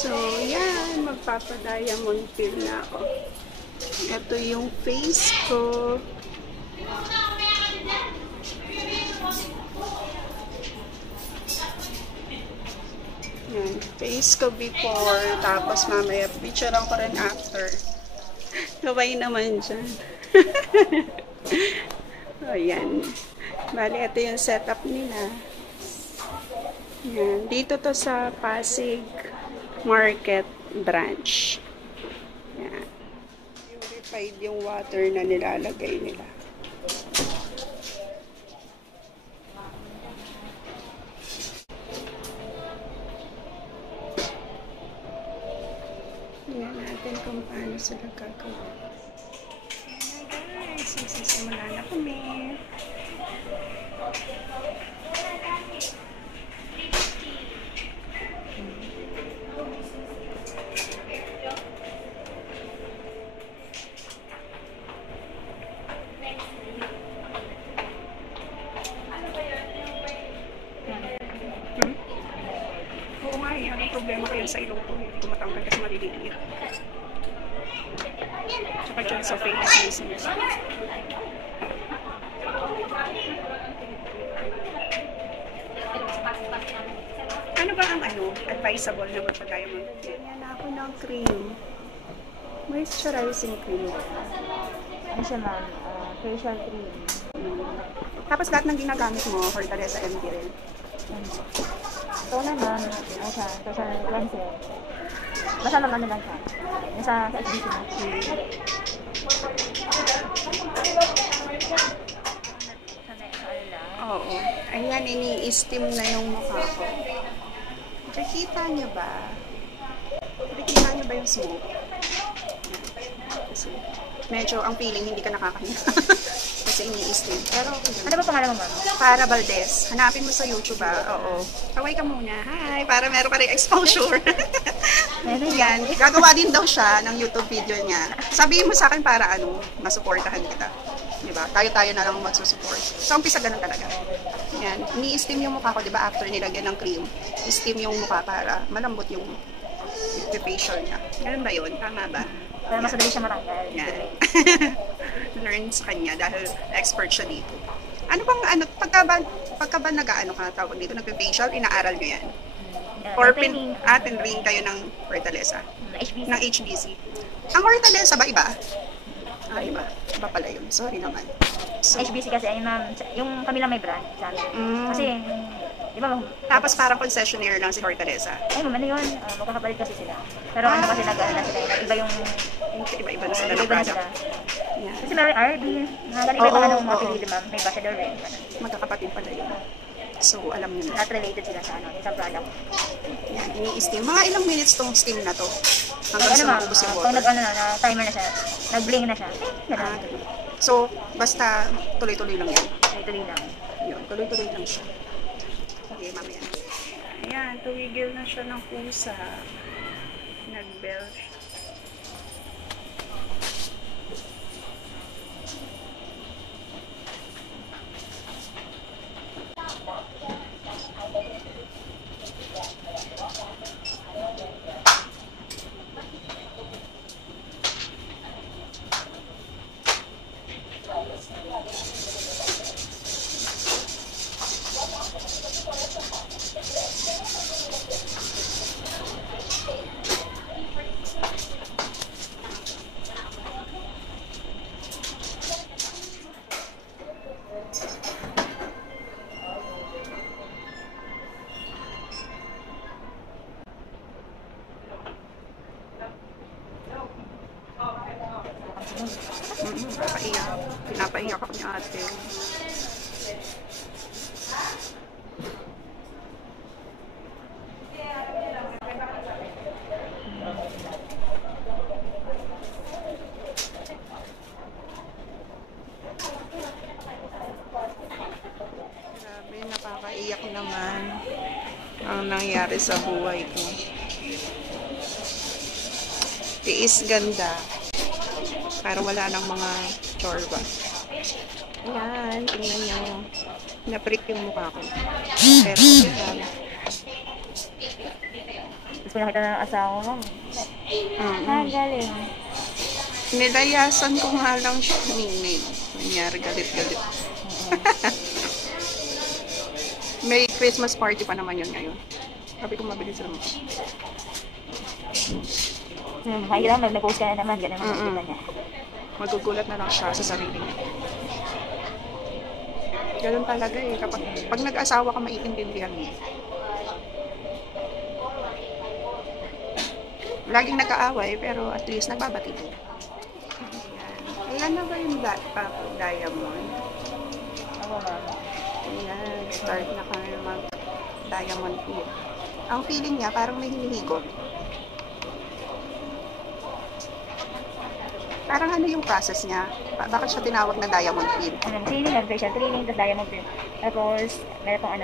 So, yan. Magpapa-diamond fill na ako. Ito yung face ko. Yan. Face ko before. Tapos mamaya, picturean ko rin after. Gaway naman dyan. O, yan. Bali, ito yung setup nila. Yan. Dito to sa Pasig Market branch. Yan. Purified yung water na nilalagay nila. Tingnan natin kung paano sila gagawa. Ayan na guys, magsisimula na kami. Oo nga eh, anong problema ko yan sa ilong ko? Hindi ko matanggal kasi maliliit. Tsaka dyan sa face business. Ano ba ang advisable na magpa-diamond? Ganyan na ako ng cream. Moisturizing cream. Ano siya ma'am? Facial cream. Tapos lahat ng ginagamit mo, Fortaleza MD rin. Ito na ma'am. Ano siya? Facial cleanser. Basta lang ano lang siya. Nasa HBC na. Oo. Ayan, ini-steam na yung mukha ko. Nakikita niyo ba? Nakikita niyo ba yung smoke? Kasi medyo ang feeling hindi ka nakakahinga. Kasi ini-steam. Pero Ano ba pangalan mo ma'am? para Valdez. Hanapin mo sa YouTube Oo. Kaway ka muna. Hi! Para meron ka rin exposure. Yan. Gagawa din daw siya ng YouTube video niya. Sabihin mo sa akin para masuportahan kita. Diba? Tayo-tayo na lang magsusupport. So, umpisa ganun talaga. Yan. Ini-steam yung mukha ko, diba? After nilagyan ng cream. I-steam yung mukha para malambot yung facial niya. Ganun ba yun? Tama ba? Para mas madali siya matanggal. Yan. Learn sa kanya dahil expert siya dito. Ano bang, pagka ba tawag dito, nagpe-facial, inaaral nyo yan? Or tinrain kayo ng Fortaleza? HBC. Ng HBC. Ang Fortaleza ba iba? Iba. Iba pala yun. Sorry naman. So, HBC kasi ay ma'am, yung kami lang may brand sa amin. Kasi, di ba ma'am? tapos parang concessionaire lang si Fortaleza. Ay ma'am, ano yun? Magkakapalit kasi sila. Pero ano kasi nag-ano na sila, iba yung... Iba-iba na sila ng iba na product. sila. Yan. Kasi may RB, iba-iba Oo, ng mga oo. pinili ma'am, may ambassador rin. Magkakapatid pala yun. So, alam nyo na. Not related sila sa sa product. Yan, ini-steam. Mga ilang minutes tong steam na to? Hanggang Ano sa ma'am, maubos yung pag water. nag-ano na, timer na siya, nag-bling na siya. Ah, ganun. So, basta tuloy-tuloy lang yan. Tuloy lang. Yun, tuloy-tuloy lang siya. Okay, mamaya. Ayan, tuwigil na siya ng pusa. Nag-bell siya. Pinapaiyak ako ni ate. Grabe, nakakaiyak naman ang nangyari sa buhay ko. Tiis ganda. Para wala nang mga chorba. Ayan, tingnan nyo. Naprick yung mukha ko. Pero okay lang. Gusto ko nakita ng asawa mo. Galing. Nilayasan ko nga lang siya ningning. Nangyari galit-galit. May Christmas party pa naman yun ngayon. Sabi ko mabilis lang. Makikita mo, nag-post ka na naman. Ganun ang makikita niya. Magugulat na lang siya sa sarili niya. Ganun talaga eh. Pag nag-asawa ka, maiintindihan mo. Laging nag-aaway, pero at least nagbabati din. Ayan na ba yung diamond? Ako, ma'am. Ayan, start na kami mag-diamond peel. Ang feeling niya, parang may hinihigot. Parang ano yung process niya? Bakit siya tinawag na diamond peel? Training lang siya. Training, tapos diamond peel. Tapos, meron pang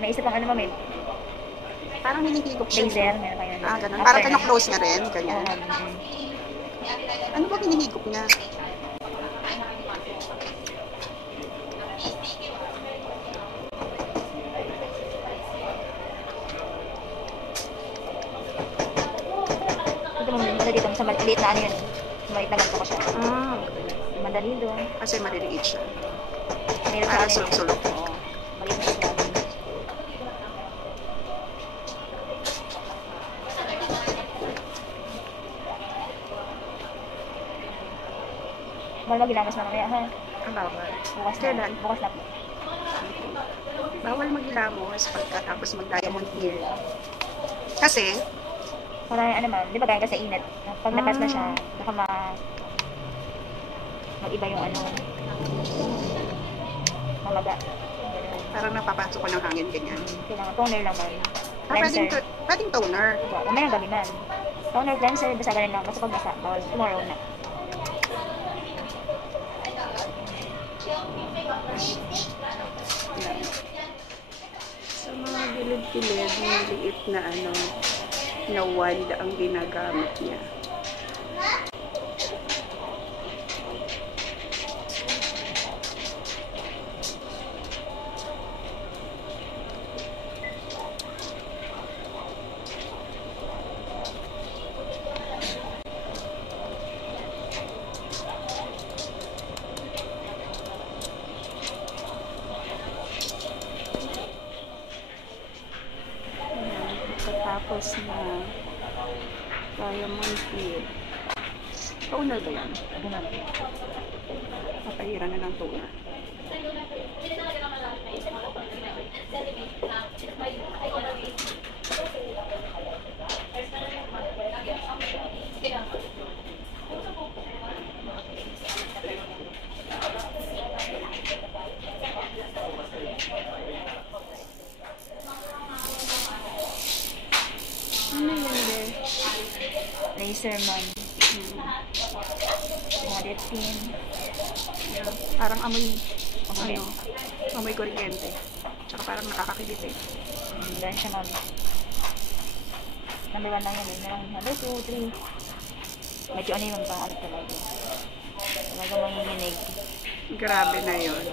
may isa pang may parang hinihigop siya. laser, meron pa yun. Ganun. Parang kino-close niya rin, ganyan. Ano ba hinihigop niya? Ito mo, dito sa maliit na ano yun. Maliit na ganito ko siya. Madali doon. Kasi maliliit siya. Meron Parang sa sulok-sulok. maliit na siya. Bawal magilamas na mamaya, ha? Ang bawal. Bukas na. Kailan? Bukas na po. Bawal maghilamos pagkatapos mag-diamond peel. Kasi, Para ma'am, di ba gaya ka sa init? Pag napas na siya, baka mag-iba yung mamaga. parang napapasok ko ng hangin ganyan. Kailangan toner lang, ma'am. Pwedeng toner. Umayang gabi, ma'am. Toner, cleanser, basta ganun lang. Basta pag basa, bawal. Tomorrow na. Yan. Sa mga gilid-gilid, maliit na na wand ang ginagamit niya. Tapos na diamond peel. Toner ba yan? Ganun. Papahiran na ng toner. Ano yun be? Laser, ma'am. Wallet pin. Parang amoy, amoy kuryente. Tsaka parang nakakakibit eh. Ganun siya, ma'am. Number 1 lang yun eh. Meron 1, 2, 3. Medyo yung pang talaga. Talaga manginginig. Grabe na yun.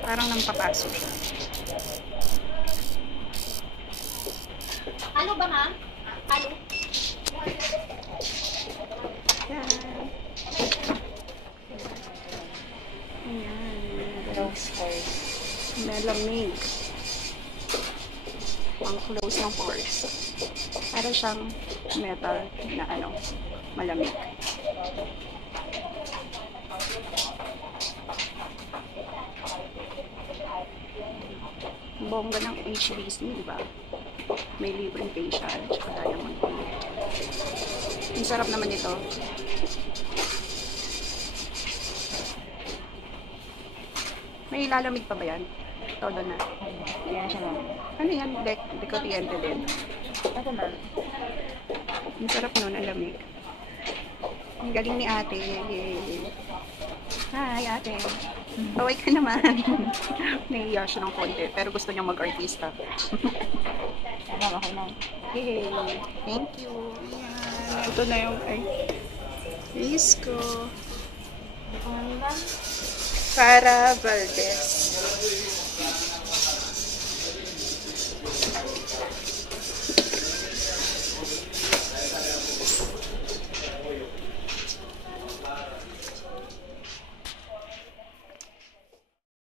Parang nampapasok siya. Ano ba, ma'am? Ano? Yan. Ayan. Rose first. Melamig. Ang close ng pores. Para siyang metal na malamig. Bongga ng HBC, di ba? May libreng facial, tsaka diamond peel. Ang sarap naman ito. May lalamig pa ba yan? Todo na. Ayan siya, ma'am. Ano yan? Decotiente din. Ito, ma'am. Ang sarap nun, ang lamig. Ang galing ni ate. Yay. Hi, ate. Kaway ka naman. Naiiyak siya ng konti, pero gusto niyang mag-artista. Ano, okay na. Yay. Thank you. Ayan. Ito na yung face ko. Ano, ma'am? Farah Valdez.